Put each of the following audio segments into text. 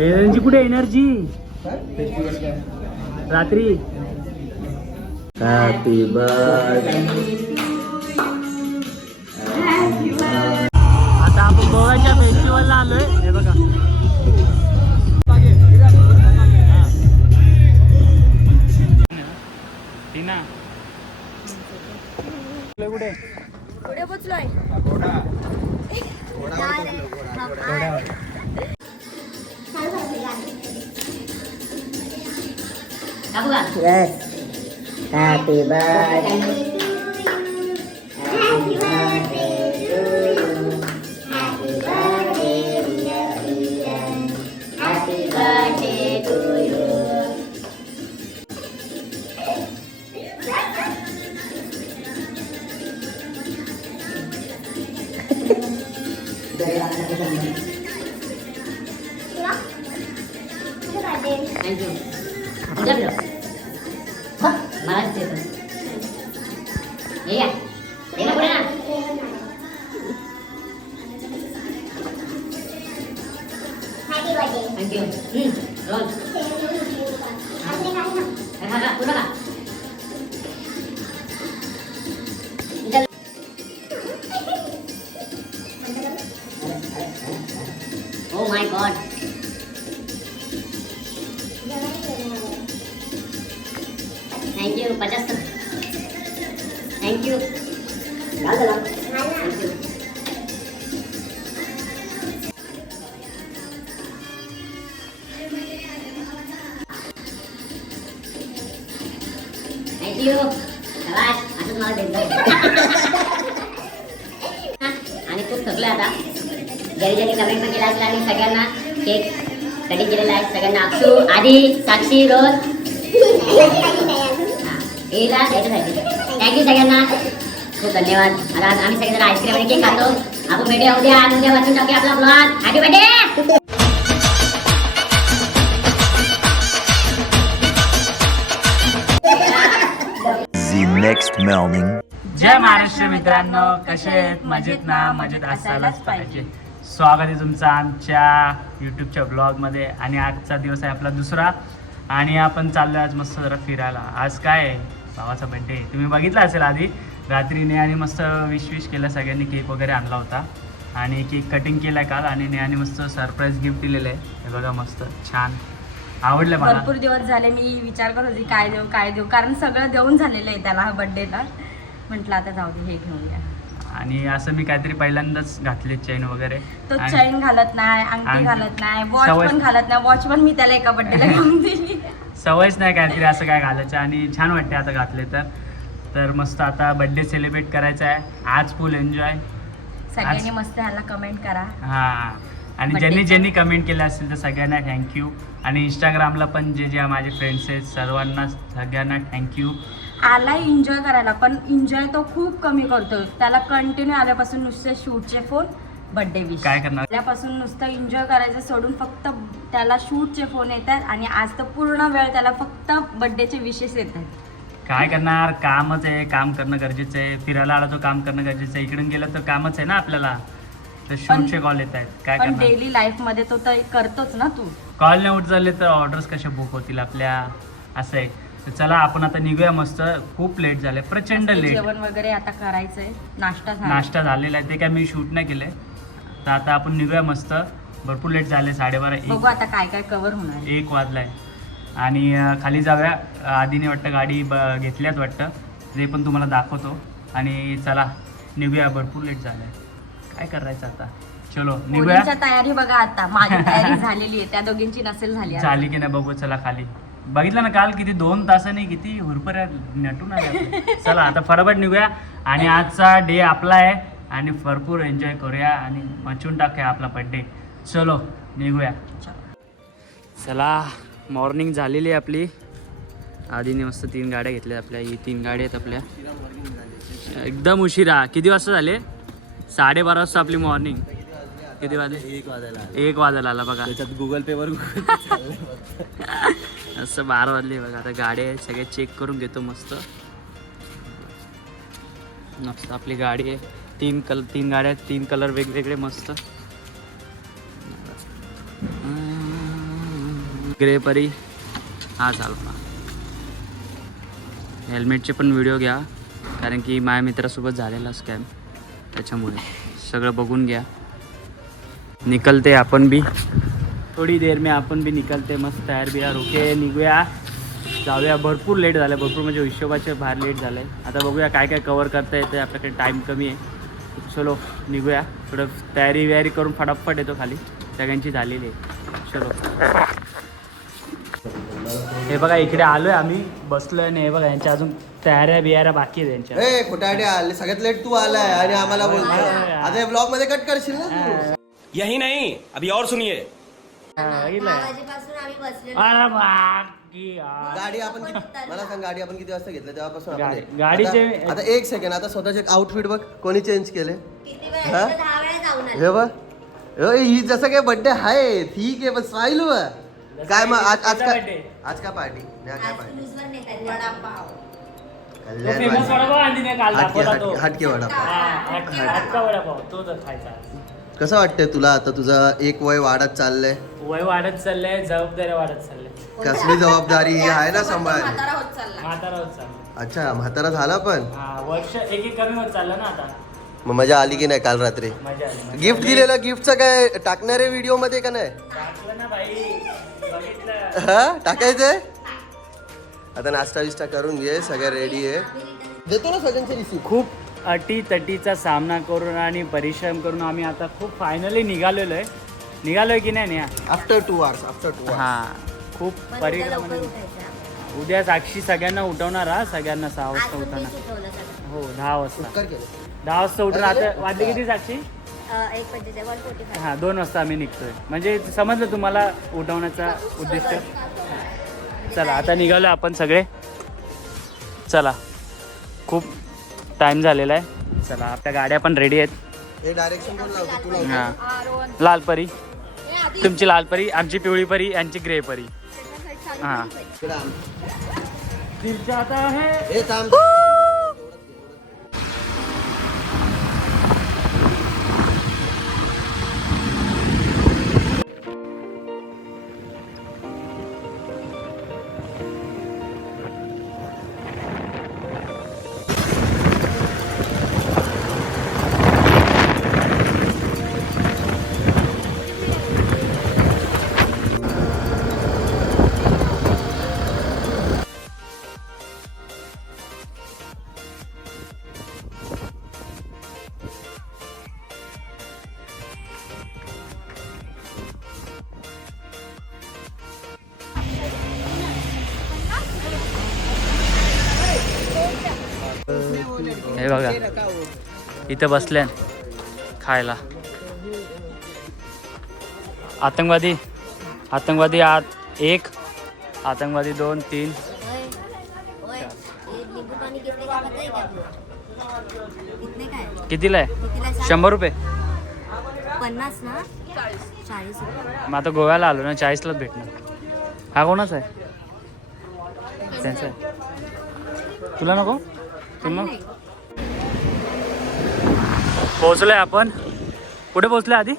Energy कुठे energy? रात्री. Happy आता आपण गोव्याच्या फेस्टिवलला आलोय. हे बघा. टीना. कुठे? पुढे पोचलोय. Yes. Happy birthday. Happy birthday god. साक्षी रोज येला याच्यासाठी थँक्यू सगळ्यांना. खूप धन्यवाद. आता आज आम्ही सगळेजण आईस्क्रीम आणि केक खातो. आपण भेटूया उद्या. आणि उद्या वाचून टाकूया आपला blog happy birthday The next morning. जय महाराष्ट्र मित्रांनो. कसे आहेत? मजेत ना? मजेत असायलाच पाहिजे. स्वागत आहे तुमचं आमच्या यूट्यूबच्या ब्लॉगमध्ये आणि आजचा दिवस आहे आपला दुसरा. आणि आपण चाललो आज मस्त जरा फिरायला. आज काय आहे? भावाचा बड्डे तुम्ही बघितला असेल आधी? रात्रीने आणि मस्त विश विश केलं सगळ्यांनी केक वगैरे आणला होता. आणि केक कटिंग केला काल आणि नेहाने मस्त सरप्राईज गिफ्ट दिलेलं आहे. हे बघा मस्त छान. आवडलं मला. भरपूर दिवस झाले मी विचार करत होती काय देऊ काय देऊ? कारण सगळं देऊन झालेलं आहे त्याला बर्थडेला म्हटलं आता जाऊ दे हे घेऊया आणि असं मी काहीतरी पहिल्यांदाच घातले चैन वगैरे. तो आणि- चैन घालत नाही अंगठी. घालत नाही वॉच सवय- पण घालत नाही. वॉच पण मी त्याला एका घेऊन दिली. सवयच नाही काहीतरी असं काय घालायचं. आणि छान वाटते आता घातले तर. तर मस्त आता बड्डे सेलिब्रेट करायचा आहे. आज फुल एन्जॉय सगळ्यांनी मस्त ह्याला कमेंट करा. हां. आणि Birthday ज्यांनी चा. ज्यांनी कमेंट केलं असेल तर सगळ्यांना थँक्यू आणि इंस्टाग्रामला पण जे जे माझे फ्रेंड्स आहेत सर्वांना सगळ्यांना थँक्यू आला एन्जॉय करायला पण एन्जॉय तो खूप कमी करतो त्याला कंटिन्यू आल्यापासून नुसते शूटचे फोन बर्थडे विश काय करणार? आल्यापासून नुसतं एन्जॉय करायचं सोडून फक्त त्याला शूटचे फोन येतात आणि आज तर पूर्ण वेळ त्याला फक्त बर्थडेचे विशेष येतात काय करणार? कामच आहे काम करणं गरजेचं आहे. फिरायला आला तो काम करणं गरजेचं आहे. इकडून गेलं तर कामच आहे ना आपल्याला? तर शूटचे कॉल येत आहेत. काय पण करणार? डेली लाईफमध्ये तो तर करतोच ना तू. कॉल नाही उठ झाले तर ऑर्डर्स कशा बुक होतील आपल्या? असं आहे. तर चला आपण आता निघूया मस्त. खूप लेट झाले प्रचंड लेट जेवण वगैरे आता करायचंय. नाश्ता झाला. नाश्ता झालेला आहे. ते काय मी शूट नाही केले तर आता आपण निघूया मस्त. भरपूर लेट झाले साडेबारा बघू एक आता काय काय कव्हर होणार आहे. एक वाजलाय. आणि अं, खाली जाऊया. आधीने वाटतं गाडी ब घेतल्यात वाटतं. ते पण तुम्हाला दाखवतो. आणि चला निघूया. भरपूर लेट झालंय. काय करायचं आता? चलो निघूया. तयारी बघा आता. माझी तयारी झालेली आहे. त्या दोघींची नसेल झाली आता. झाली की नाही बघू. चला खाली. बघितलं ना काल किती दोन तासाने किती हुरपऱ्या नटून आल्या चला आता फटाफट निघूया. आणि आजचा डे आपला आहे. आणि भरपूर एन्जॉय करूया आणि मचून टाकूया आपला बड्डे चलो निघूया. चला मॉर्निंग झालेली आहे आपली. आधीने मस्त तीन गाड्या घेतल्या आपल्या. ही तीन गाड्या आहेत आपल्या. एकदम उशिरा. किती वाजता झाले? साडेबारा वाजता आपली मॉर्निंग किती वाजले? एक वाजायला एक वाजायला आला बघा. त्याच्यात गुगल पे वर असं बारा वाजले बघा. आता गाड्या आहेत सगळे चेक करून घेतो मस्त. मस्त आपली गाडी आहे. तीन कलर तीन गाड्या आहेत. तीन कलर वेगवेगळे मस्त. ग्रे परी. हा चालवा हेल्मेटचे पण व्हिडिओ घ्या. कारण की माझ्या मित्रासोबत झालेला स्कॅम त्याच्यामुळे. सगळं बघून घ्या. निकलते आपण बी. थोडी देर में आपण बी निकलते मस्त तयार बियार. ओके निघूया. जाऊया. भरपूर लेट झालं भरपूर म्हणजे हिशोबाचे बाहेर लेट झालं आहे आता बघूया काय काय कवर करता येतं आपल्याकडे टाईम कमी आहे. चलो निघूया. थोडं तयारी वयारी करून फटाफट येतो खाली. सगळ्यांची झालेली आहे. चलो. हे बघा इकडे आलोय आम्ही. बसलोय आणि हे बघा यांच्या अजून तयाऱ्या बियाऱ्या बाकी आहेत यांच्या. ए खोटाडे आले सगळ्यात लेट तू आलाय. आणि आम्हाला बोलतोय आता हे ब्लॉगमध्ये कट करशील ना तू? यही नहीं। अभी और सुनिए। हा, बघितलंय? वाजेपासून आम्ही बसलेलो अरे बाकी यार. गाडी आपण किती मला सांग गाडी आपण किती वाजता घेतलं तेव्हापासून आपण गाडी- आहे. गाडीचे- आता- आता एक सेकंड आता स्वतःचे आउटफिट बघ कोणी चेंज केले? किती हा? वेळा दहा वेळा जाऊन आलो. हे बघ. ही जसं काय बर्थडे आहे ठीक आहे पण स्माईल काय मग आज आज birthday. आज काय पार्टी काय आज पार्टी क्रूजवर नेतात वडापाव. तो कल्याण famous वाली. वडापाव आणली काल हटके दाखवला तो. हटके हटके हा, हटका वडापाव तो तर खायचा. कसं वाटतंय तुला आता तुझं एक वय वाढत चाललंय? वय वाढत चाललंय जबाबदाऱ्या वाढत चाललंय कसली जबाबदारी? आहे ना सांभाळ. म्हातारा होत चालला म्हातारा होत चाललं अच्छा म्हातारा झाला पण? हा वर्ष एक एक कमी होत चाललं ना आता. मग मजा आली की नाही काल रात्री? मजा आली मजा गिफ्ट. दिलेलं गिफ्टचं काय टाकणारे व्हिडिओमध्ये का नाही? टाकलं ना भाई बघितलं. हा? टाकायचंय? आता नाश्ता विष्टा करून घे सगळं रेडी आहे. देतो ना सगळ्यांचे रिसिव्ह खूप अटी तटीचा सामना करून आणि परिश्रम करून आम्ही आता खूप फायनली निघालेलो आहे. निघालोय की नाही Neha? After two hours after two हा. खूप परिश्रम उठायचं उद्या साक्षी सगळ्यांना उठवणार हा? सगळ्यांना सहा वाजता उठवणार. हो दहा वाजता. दहा वाजता उठून आता वाजले किती साक्षी? हा दोन वाजता आम्ही निघतोय. म्हणजे समजलं तुम्हाला उठवण्याचा उद्दिष्ट? चला आता निघालो आपण सगळे. चला. खूप टाइम झालेला आहे. चला आपल्या गाड्या पण रेडी आहेत. हे डायरेक्शन कोण लावतो तू लावतो हा. लाल परी. तुमची लाल परी आमची पिवळी परी यांची ग्रे परी. हा. इकडे आण. इथं बसल्या खायला. आतंकवादी आतंकवादी आत एक आतंकवादी दोन तीन. कितीला आहे? शंभर रुपये. पन्नास ना चाळीस मग आता गोव्याला आलो ना चाळीसलाच भेटणार. हा कोणाच आहे? त्यांचा तुला नको? तुला पोहोचलोय आपण. कुठे पोहोचलोय आधी?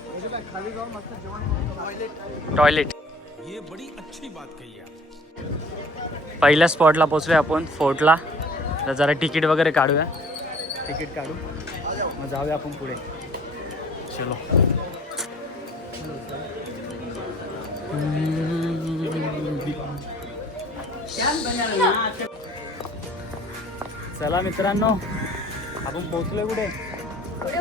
टॉयलेट पहिल्या स्पॉटला पोहोचलोय आपण फोर्टला तर जरा तिकीट वगैरे काढूया. तिकीट काढू. मग जाऊया आपण पुढे. चलो. चला मित्रांनो आपण पोहोचलोय कुठे? पुढे?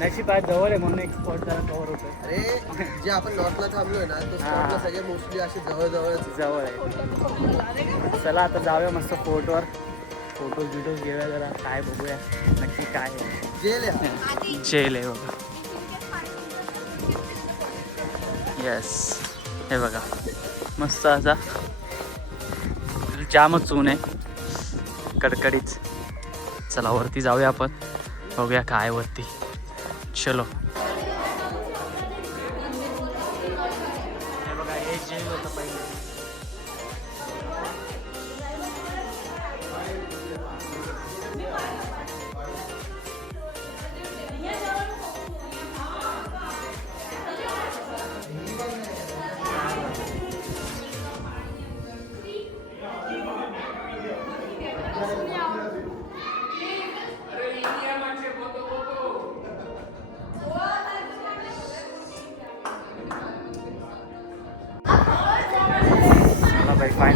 नशीब आज जवळ आहे म्हणून एक स्पॉट जरा कव्हर होतोय. अरे जे आपण नॉर्थला थांबलोय ना तो. स्पॉटला सगळे मोस्टली असे जवळ जवळच जवळ आहे. चला आता जाऊया मस्त फोर्टवर फोटोज बिटोज घेऊया जरा. काय बघूया नक्की काय आहे. जेल आहे. जेल आहे बघा. येस हे बघा. मस्त असा जामच ऊन आहे. कडकडीच चला वरती जाऊया आपण. बघूया काय वरती. चलो. हे बघा हे जेल होतं पहिले.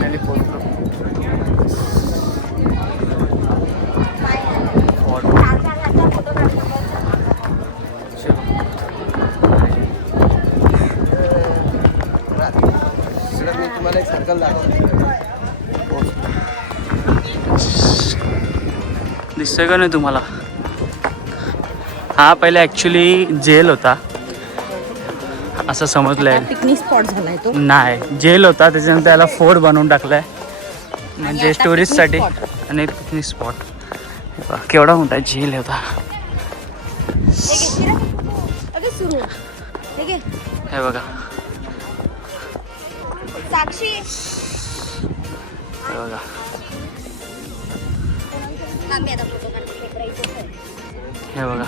फायनली तुम्हाला एक सर्कल दिसतोय का नाही तुम्हाला? हा पहिले ॲक्च्युली जेल होता. असं समजलंय. पिकनिक स्पॉट झालाय तो. नाही जेल होता त्याच्यानंतर त्याला फोर्ट बनवून टाकलाय. म्हणजे टुरिस्टसाठी आणि पिकनिक स्पॉट केवढा मोठा जेल होता हे बघा. हे बघा. हे बघा.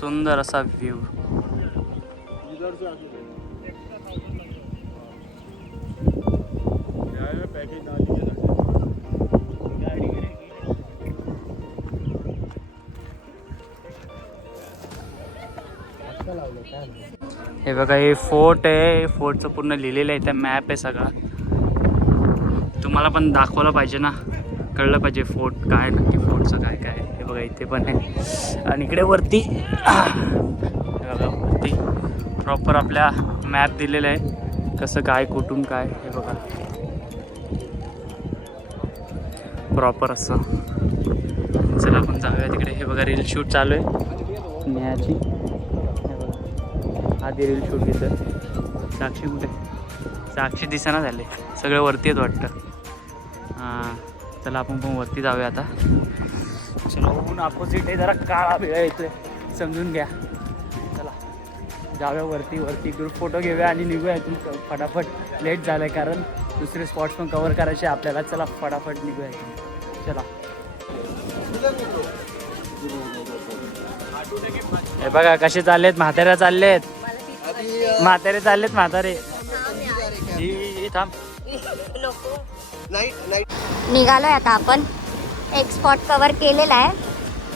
सुंदर असा व्ह्यू हे बघा हे फोर्ट आहे. फोर्टचं पूर्ण लिहिलेलं आहे. त्या मॅप आहे सगळा. तुम्हाला पण दाखवलं पाहिजे ना. कळलं पाहिजे फोर्ट काय नक्की फोर्टचं काय काय. हे बघा इथे पण आहे. आणि इकडे वरती बघा वरती प्रॉपर आपल्या मॅप दिलेलं आहे. कसं काय कुठून काय हे बघा. प्रॉपर असं. चला आपण जाऊया तिकडे. हे बघा रील शूट चालू आहे. न्याची बघा. आधी रील शूट घेतोय. साक्षी कुठे? साक्षी दिसेना झाले. सगळे वरती आहेत वाटतं. हां. चला आपण पण वरती जाऊया आता. चला ऊन अपोजिट आहे जरा काळा वेळ येतोय. समजून घ्या. चला जाऊया वरती वरती ग्रुप फोटो घेऊया आणि निघूया इथून फटाफट. लेट झालं आहे कारण दुसरे स्पॉट्स पण कवर करायचे आपल्याला. चला फटाफट निघूया इथून. चला. हे बघा कसे चाललेत? म्हाताऱ्या चाललेत? म्हातारे चाललेत म्हातारे. थांब. निघालोय आता आपण. एक स्पॉट कव्हर केलेला आहे.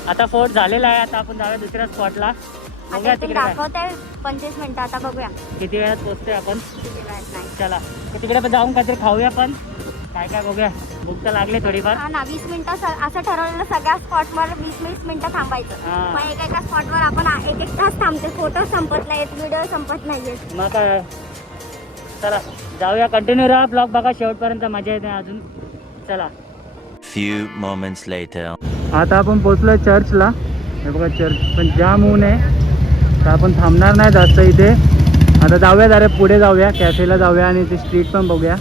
आता फोर्ट झालेला आहे. आता आपण जाऊया दुसऱ्या स्पॉटला आता बघूया इथून तिकडे काय. पंचवीस मिनिटं आता बघूया. किती वेळात पोहोचतोय आपण? किती वेळात नाही. चला. तर तिकडे पण जाऊन काहीतरी खाऊया पण. काय काय बघूया. भूक तर लागले थोडीफार. हा ना वीस मिनिटं स- असं ठरवलेलं सगळ्या स्पॉटवर वीस वीस मिनिटं थांबायचं. हा. मग एका एका स्पॉटवर आपण आ- एक एक तास थांबते फोटो संपत नाहीत व्हिडिओ संपत नाहीयेत. मग काय? चला जाऊया. कंटिन्यू राहा ब्लॉग बघा. शेवटपर्यंत मजा येते अजून. चला. Few moments later. आता आपण पोचलोय चर्चला. हे बघा चर्च पण जाम ऊन आहे. तर आपण थांबणार नाही जास्त इथे. आता जाऊया जरा पुढे जाऊया. कॅफेला जाऊया आणि ते स्ट्रीट पण बघूया.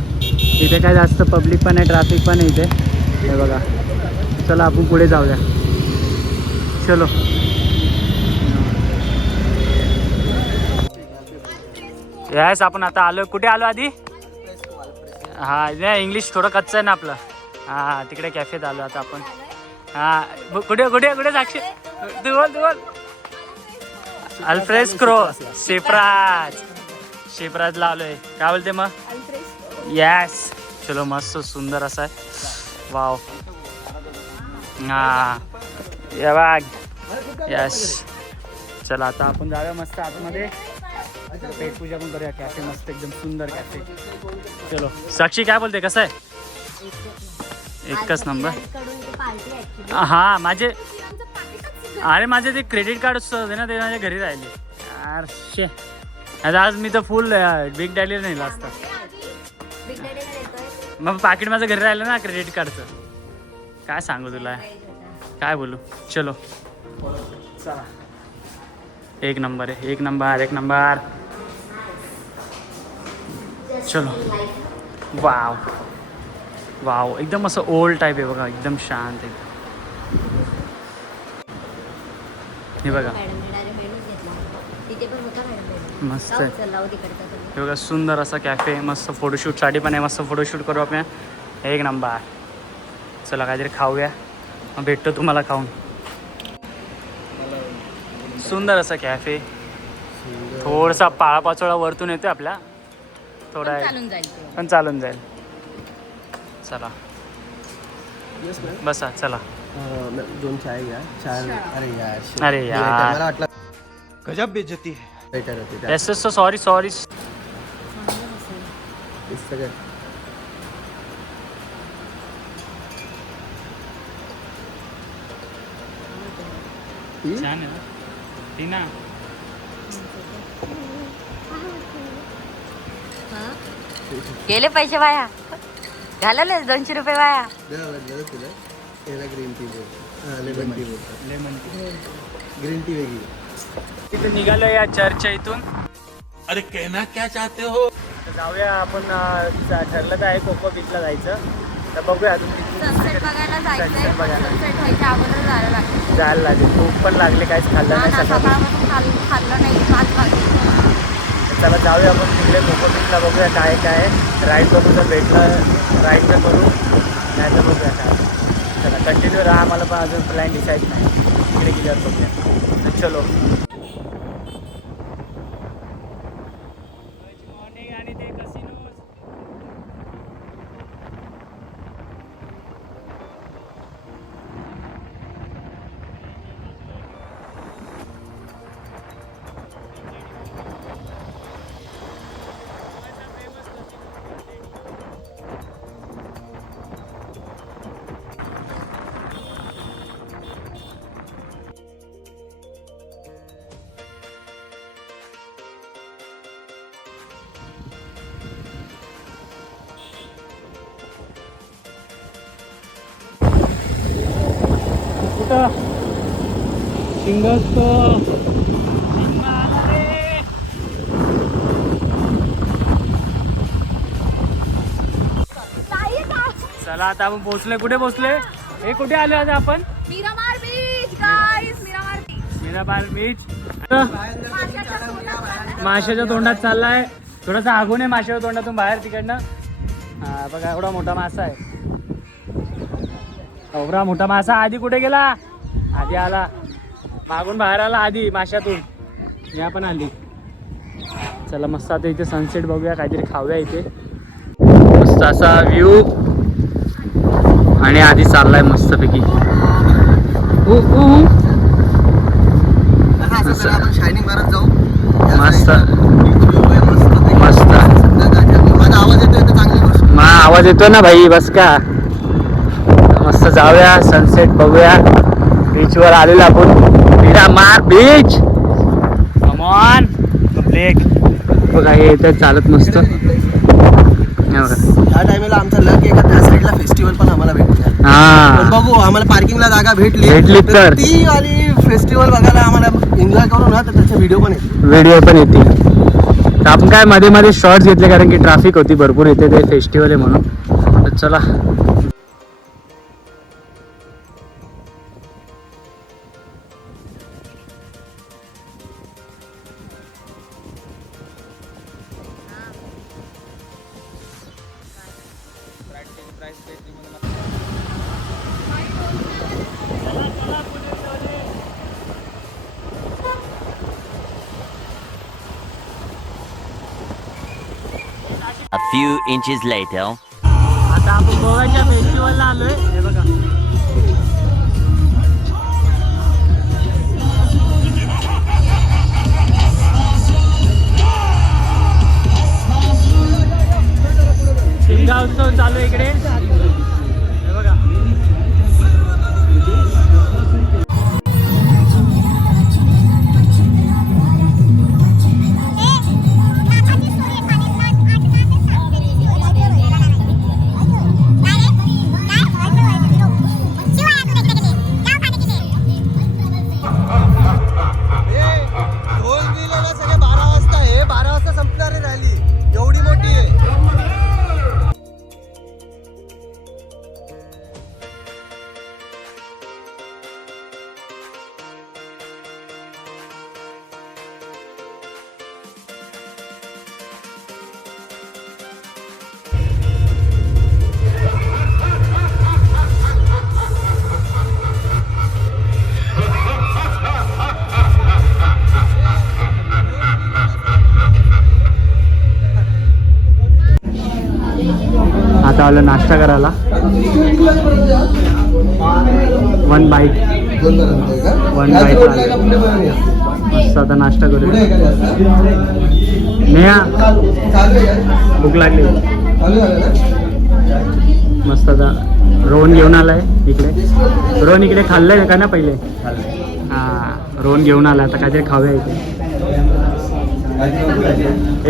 इथे काय जास्त पब्लिक पण आहे ट्रॅफिक पण आहे इथे. हे बघा. चला आपण पुढे जाऊया. चलो. यस आपण आता आलो. कुठे आलो आधी? हा नाही इंग्लिश थोडं कच्चं आहे ना आपलं. हा तिकडे कॅफेत आलो आता आपण. हा कुठे कुठे कुठे साक्षी? तू बोल तू बोल. अल्फ्रेस क्रो शेपराज शेपराजला आलोय. काय बोलते मग? यस चलो मस्त सुंदर असा आहे. वाव हा. या बाग यस चला आता आपण जाऊया मस्त आतमध्ये. पेट पूजा पण करूया कॅफे मस्त एकदम सुंदर कॅफे चलो. साक्षी काय बोलते? कसं आहे? एकच नंबर हा माझे अरे माझे ते क्रेडिट कार्ड होते ना ते माझ्या घरी राहिले. यार शे. आता आज मी तर फुल बिग डॅलीला नाही असता. मग पाकिट माझं घरी राहिलं ना क्रेडिट कार्डचं काय सांगू तुला? काय बोलू? चलो. चला. एक नंबर आहे एक नंबर एक नंबर. चलो। वाव वाव एकदम असं ओल्ड टाईप आहे बघा. एकदम शांत एकदम हे बघा. मस्त हे बघा सुंदर असा कॅफे मस्त फोटोशूटसाठी पण आहे मस्त फोटोशूट करू आपण. एक नंबर चला काहीतरी खाऊया. मग भेटतो तुम्हाला खाऊन. सुंदर असा कॅफे थोडासा पाळापाचोळा वरतून येतो आपल्या थोडा आहे. चालून जाईल ते. पण चालून जाईल चला बसा चला दोन चाय घ्या चार अरे यार shit. अरे. यार. मला वाटलं गजब बेइज्जती है बेटर होते त्या. एस एस सॉरी सॉरी सगळं? छान आहे ना? ती ना गेले पैसे वाया घालवले दोनशे रुपये वाया तुला याला ग्रीन टी बोल लेमन टी बोलतात लेमन ग्रीन टी वेगळी तिथे निघालो या चर्चच्या इथून. अरे कहना क्या चाहते हो? जाऊया आपण ठरलं तर आहे कोको बीचला जायचं. तर बघूया अजून जायला लागेल. जायला लागेल. भूक पण लागली काहीच खाल्लं नाही खाल्लं नाही चला जाऊया आपण तिकडे. कोको बीचला बघूया काय काय आहे. राईड बघू तर भेटलं राईडचं करू. नाही तर बघूया काय. चला कंटिन्यू राहा. आम्हाला पण अजून प्लॅन डिसाईड नाही. तिकडे गेल्यावर बघूया. तर चलो. चला आता आपण पोहोचलोय. कुठे पोहोचलोय? हे कुठे आलो आता आपण? Miramar beach guys Miramar beach माशाच्या तोंडात चाललाय. थोडासा आगून आहे माशाच्या तोंडातून बाहेर तिकडनं. हा बघा एवढा मोठा मासा आहे. एवढा मोठा मासा. आधी कुठे गेला? आधी आला. मागून बाहेर आला आधी माशातून या पण आली. चला मस्त आता इथे सनसेट बघूया काहीतरी खाऊया इथे. मस्त असा व्ह्यू आणि आधी चाललाय मस्तपैकी. शायनिंग मारत जाऊ. मस्त. मस्त. संध्याकाळच्या view. माझा आवाज येतोय तर चांगली गोष्ट. मा आवाज येतो ना भाई बस का? मस्त जाऊया सनसेट बघूया. बीचवर आलेलो आपण. मिरामार बीच कमॉन ब्रेक बघा हे इथे चालत मस्त. हे बघा. त्या टायमेला आमचा लक एका त्या साईडला फेस्टिवल पण आम्हाला भेटला हा. बघू आम्हाला पार्किंगला जागा भेटली. भेटली तर. ती आणि फेस्टिवल बघायला आम्हाला एन्जॉय करू ना तर त्याचे व्हिडिओ पण व्हिडिओ पण येतील. तर आपण काय मध्ये मध्ये शॉर्ट्स घेतले कारण की ट्रॅफिक होती भरपूर. इथे ते फेस्टिवल आहे म्हणून. तर चला. A few inches later. आता आपण गोव्याच्या फेस्टिवलला आलोय. हे बघा. शिमगा उत्सव चालू आहे इकडे. आता आलं नाश्ता करायला. वन बाईट दोन पर्यंत आहे का One जास्त bite रोडला आहे का पुढे पण या? मस्त आता नाश्ता पुढे करूया. आहे का जास्त? नेहा? भूक लागली. मस्त आता रोहन घेऊन आलाय इकडे. रोहन इकडे खाल्लंय का ना पहिले? हा रोहन घेऊन आला. आता काहीतरी खाऊया इथे.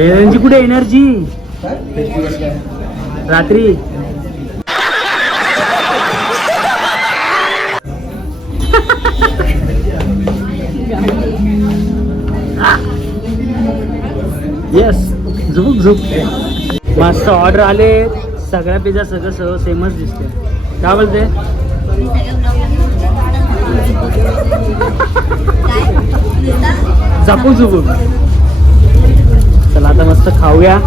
एनर्जी कुठे? एनर्जी? रात्री. येस झुक झुक. मस्त ऑर्डर आले. सगळ्या पिझ्झा सगळं सगळं सेमच दिसते काय बोलते? झपूक झुकू चला आता मस्त खाऊया.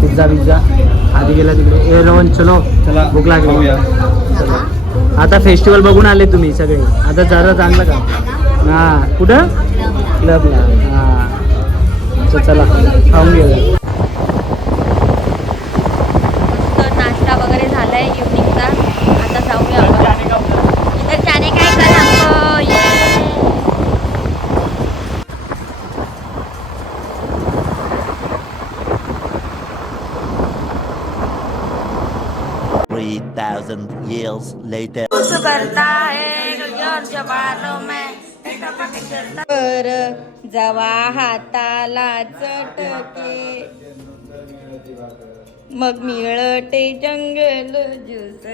Pizza pizza. आधी गेला तिकडे. ए रोहन चलो. चला भूक लागली. चला आता फेस्टिवल बघून आले तुम्ही सगळे. आता जरा चांगलं का? हा. कुठं? क्लबला. हा. चला. खाऊन घेऊया तर नाश्ता वगैरे झालाय इव्हनिंगचा आता जाऊया आपण इधर जाने का है कल हमको ये Three thousand years later. पर जवा हाताला चटके. मग मिळते जंगल ज्यूस